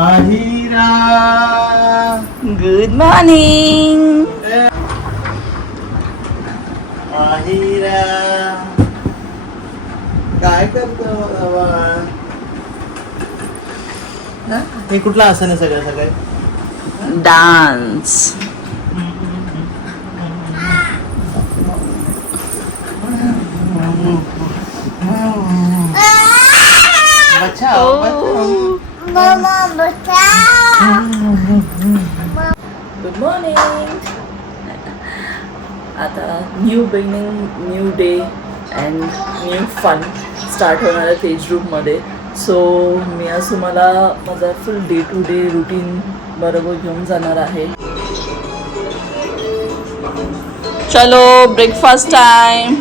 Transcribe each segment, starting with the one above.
Ahira good morning. Ahira काय करतो बाबा? हे कुठला आसन आहे सगळं सगळं? डान्स. बचाओ Mama, गुड मॉर्निंग. आता new beginning, new day and new fun start होणार आहे तेज ग्रुपमध्ये. सो मी आज तुम्हाला माझा full day today routine बरोबर घेऊन जाणार आहे. चलो ब्रेकफास्ट टाइम.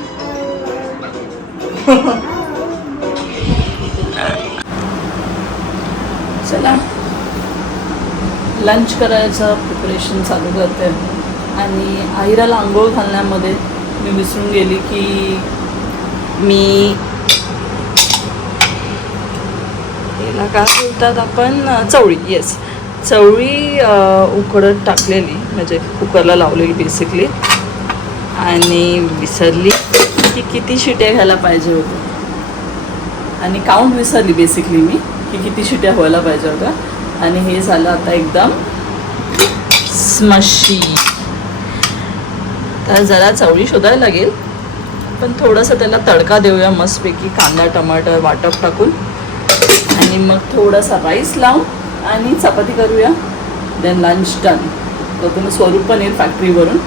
चला लंच करायचं प्रिपरेशन चालू करते. आणि आईराला आंघोळ घालण्यामध्ये मी विसरून गेली की मी याला काय बोलतात आपण, चवळी. येस, चवळी उकडत टाकलेली, म्हणजे कुकरला लावलेली बेसिकली. आणि विसरली की किती शिट्या घ्यायला पाहिजे होत्या, आणि काउंट विसरली बेसिकली मी की किती शिट्या व्हायला पाहिजे होत्या. आणि हे झालं आता एकदम स्मशी. तर जरा चवळी शोधायला लागेल, पण थोडंसं त्याला तडका देऊया मस्तपैकी, कांदा टमाटर वाटप टाकून. आणि मग थोडासा राईस लावून आणि चपाती करूया. Then lunch done. तर तुम्ही स्वरूप पण येईल फॅक्टरीवरून.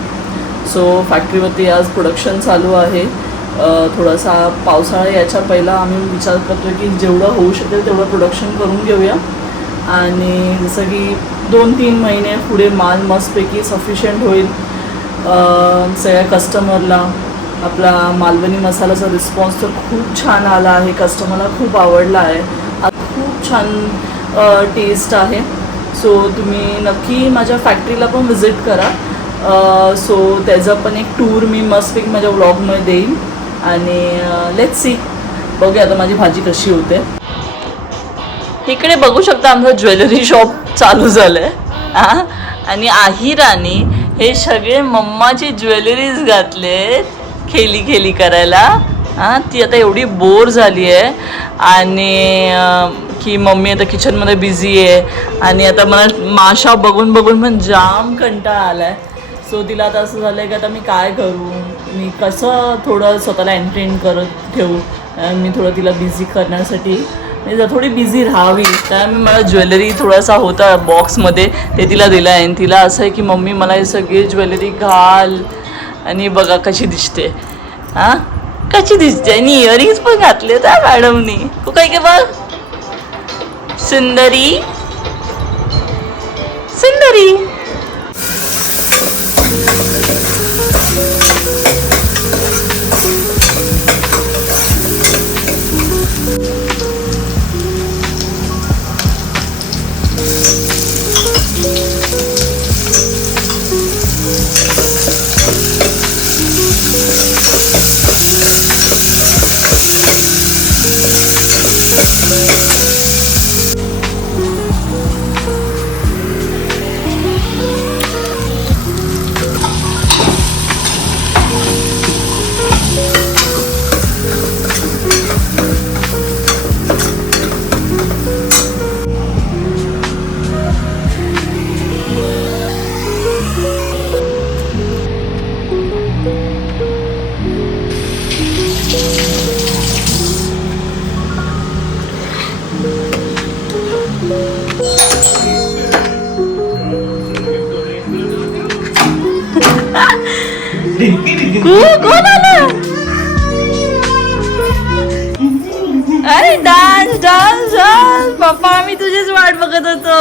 सो फॅक्टरीवरती आज प्रोडक्शन चालू आहे. थोडासा पावसाळा याच्या पहिला आम्ही विचार करतो की जेवढं होऊ शकेल तेवढं प्रोडक्शन करून घेऊया. आणि जसं की 2-3 महिने पुढे माल मस्तपैकी सफिशियंट होईल. सगळ्या कस्टमरला आपला मालवणी मसाल्याचा रिस्पॉन्स तर खूप छान आला आहे. कस्टमरला खूप आवडला आहे. खूप छान टेस्ट आहे. सो तुम्ही नक्की माझ्या फॅक्टरीला पण व्हिजिट करा. सो त्याचा पण एक टूर मी मस्तपैकी माझ्या व्लॉगमध्ये देईन. आणि लेट्स सी, बघूया आता माझी भाजी कशी होते. इकडे बघू शकता आमचं ज्वेलरी शॉप चालू झालं आहे. आणि आहिराने हे सगळे मम्माची ज्वेलरीज घातलेत खेली करायला. ती आता एवढी बोर झाली आहे आणि की मम्मी आता किचनमध्ये बिझी आहे. आणि आता मला माशा बघून पण जाम कंटाळा आला आहे. सो तिला आता असं झालं आहे की आता मी काय करू, मी कसं थोडं स्वतःला एंटरटेन करत ठेवू. मी थोडं तिला बिझी करण्यासाठी म्हणजे थोडी बिझी राहावी, त्यामुळे मला ज्वेलरी थोडासा होता बॉक्समध्ये, ते तिला दिलं आहे. आणि तिला असं आहे की मम्मी मला हे सगळी ज्वेलरी घाल आणि बघा कशी दिसते. कशी दिसते. आणि इयरिंग्स पण घातले त्या मॅडमनी. तू काय के बघ, सुंदरी सुंदरी. कोण आलं? अरे डान्स डान्स डान्स. पप्पा आम्ही तुझीच वाट बघत होतो.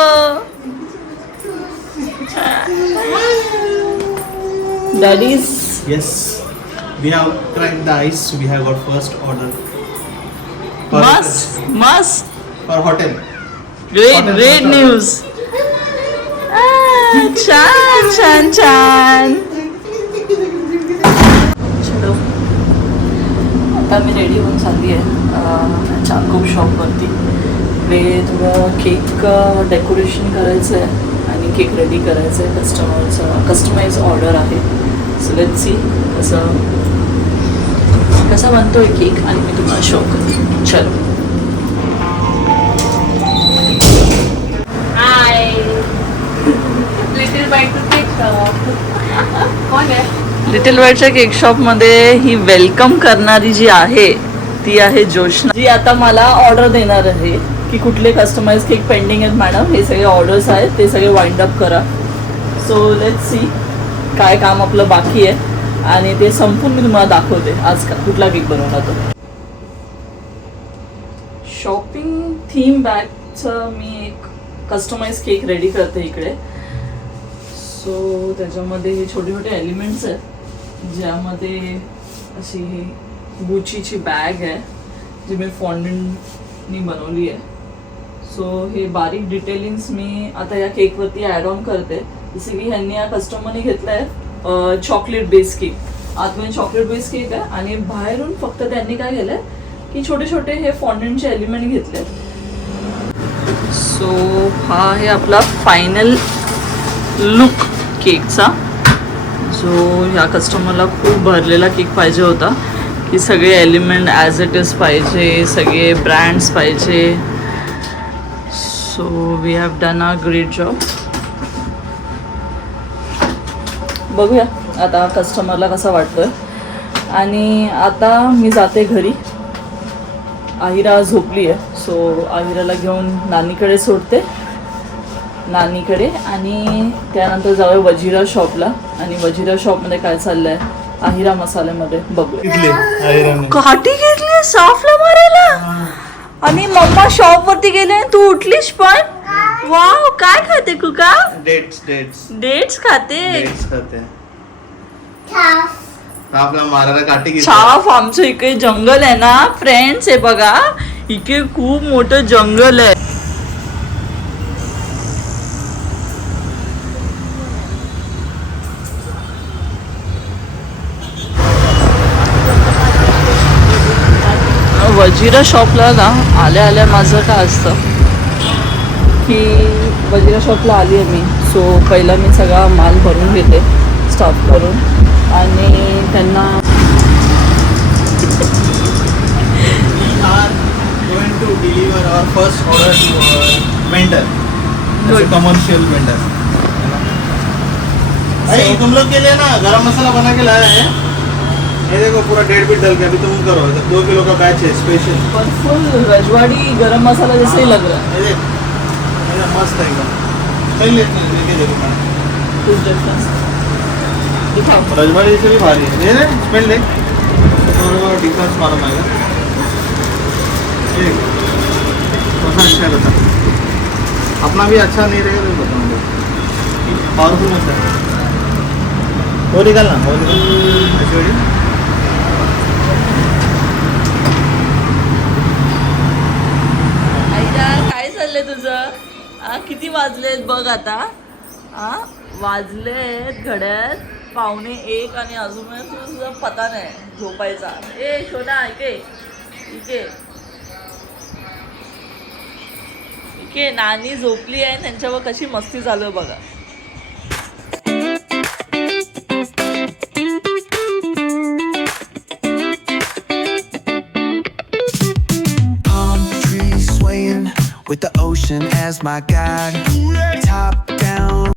Daddy's. Yes, we have cracked the ice. We have got first order. मस्त. For hotel. Great news. छान. चलो आता मी रेडी होऊन चालली आहे चाकूप शॉपवरती. इकडे थोडं केक डेकोरेशन करायचं आहे आणि केक रेडी करायचं आहे. कस्टमाइज ऑर्डर आहे. सो लेट्स सी कसा बनतोय केक आणि मी तुम्हाला शो करते. चलो. हाय लिटिल बाईट केक कोण आहे? लिटिल बाईटच्या केक शॉपमध्ये ही वेलकम करणारी जी आहे ती आहे जोशना, जी आता मला ऑर्डर देणार आहे की कुठले कस्टमाइज केक पेंडिंग आहेत मॅडम. हे सगळे ऑर्डर्स आहेत ते सगळे वाइंड अप करा. सो लेट्स सी काय काम आपलं बाकी आहे आणि ते संपून मी तुम्हाला दाखवते आज कुठला केक बनवला तो. शॉपिंग थीम बॅगचं मी एक कस्टमाइज केक रेडी करते इकडे. सो त्याच्यामध्ये हे छोटे छोटे एलिमेंट्स आहेत ज्यामध्ये अशी ही गुचीची बॅग आहे जी मी फॉन्डंटनी बनवली आहे. सो हे बारीक डिटेलिंग्स मी आता या केकवरती ॲड ऑन करते. जसे की ह्यांनी या कस्टमरने घेतलं आहे चॉकलेट बेस केक. आतमध्ये चॉकलेट बेस केक आहे आणि बाहेरून फक्त त्यांनी काय केलं आहे की छोटे छोटे हे फॉन्डंटचे एलिमेंट घेतले. सो हा आहे आपला फायनल लुक केकचा, जो ह्या कस्टमरला खूप भरलेला केक पाहिजे होता की सगळे एलिमेंट ॲज इट इज पाहिजे, सगळे ब्रँड्स पाहिजे. So we have done a great job. बघूया आता कस्टमरला कसा वाटतोय. आणि आता मी जाते घरी. आहिरा झोपली आहे. सो आहिराला घेऊन नानीकडे सोडते आणि त्यानंतर जाऊया वजिरा शॉपला. आणि वजिरा शॉपमध्ये काय चाललंय आहिरा मसाल्यामध्ये बघूया. काठी घेतली साफला मारायला आणि मम्मा शॉप वरती गेले. तू उठलीस पण. वाव काय खाते कुका? डेट्स खाते. आपला मारायला काठी घेतली. छाफ. आमचं इकडे जंगल आहे ना फ्रेंड्स. हे बघा इकडे खूप मोठं जंगल आहे. वजिरा शॉपला ना आल्या आल्या माझं काय असतं की वजिरा शॉपला आली आहे मी. सो पहिला मी सगळा माल भरून घेते स्टॉक करून आणि त्यांना going to deliver our first order to our vendor as a commercial vendor. भाई तुम लोग के लिए ना गरम मसाला बना के लाया है. ये देखो पूरा 1.5 बीट डल के अभी तुम करो. 2 किलो का बैच है स्पेशल. पर फुल रजवाड़ी गरम मसाला जैसे ही लग रहा है. ये देख ये मस्त है एकदम. पहले लेके देखो मैं कुछ डिफरेंस दिखाओ. रजवाड़ी से भी भारी है. ये देख स्मेल देख थोड़ा डिफरेंस मालूम आएगा. ये बहुत अच्छा है. बता अपना भी अच्छा नहीं रहेगा तो बताऊँगा. पावरफुल मसाला है. वो निकालना वो निकाल. काय चाललंय तुझं? किती वाजलेत बघ आता. वाजलेत घड्यात 12:45 आणि अजून तुझा पता नाही झोपायचा. ए शोना इके इके इके नानी झोपली आहे. त्यांच्यावर कशी मस्ती चालू आहे बघा. With the ocean as my guide,